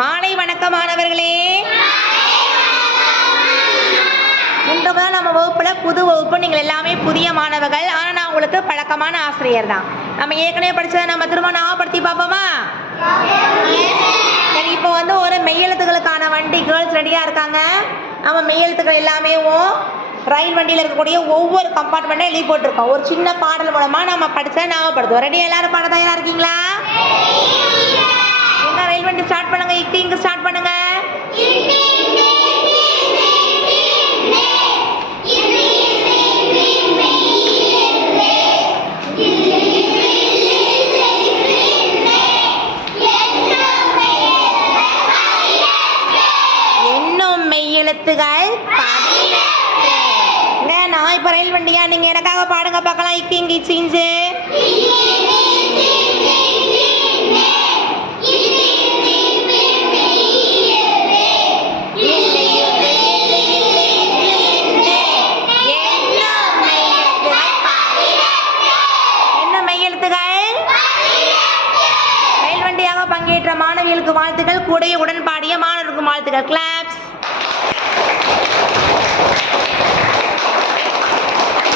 மாலை வணக்கம் மாணவர்களே. இன்று தான் நம்ம வகுப்புல புது வகுப்பு. நீங்கள் எல்லாமே புதிய மாணவர்கள். ஆனால் நான் உங்களுக்கு பழக்கமான ஆசிரியர் தான். நம்ம ஏற்கனவே படிச்சதை நம்ம திரும்ப ஞாபகப்படுத்தி பார்ப்போமா? சரி, இப்போ ஒரு மெய்யெழுத்துக்களுக்கான வண்டி கேர்ள்ஸ் ரெடியாக இருக்காங்க. நம்ம மெய்யெழுத்துக்கள் எல்லாமே ரயில் வண்டியில் இருக்கக்கூடிய ஒவ்வொரு கம்பார்ட்மெண்ட்டும் எழுதி போட்டிருக்கோம். ஒரு சின்ன பாடல் மூலமாக நம்ம படிச்சா ஞாபகப்படுத்துவோம். ரெடி? எல்லாரும் பாட தயாரா இருக்கீங்களா? எங்க ரயில் வண்டி ஸ்டார்ட் பண்ணுங்க. இங்க ஸ்டார்ட் பண்ணுங்க. என்னும் மெய்யெழுத்துகள் நான் இப்ப ரயில் வண்டியா? நீங்க எனக்காக பாடுங்க பார்க்கலாம். இங்க இச்சு ரயில் வண்டியாக பங்கேற்ற மாணவிகளுக்கு வாழ்த்துக்கள். கூடைய உடன் பாடிய மாணவர்களுக்கு வாழ்த்துக்கள். கிளாப்ஸ்.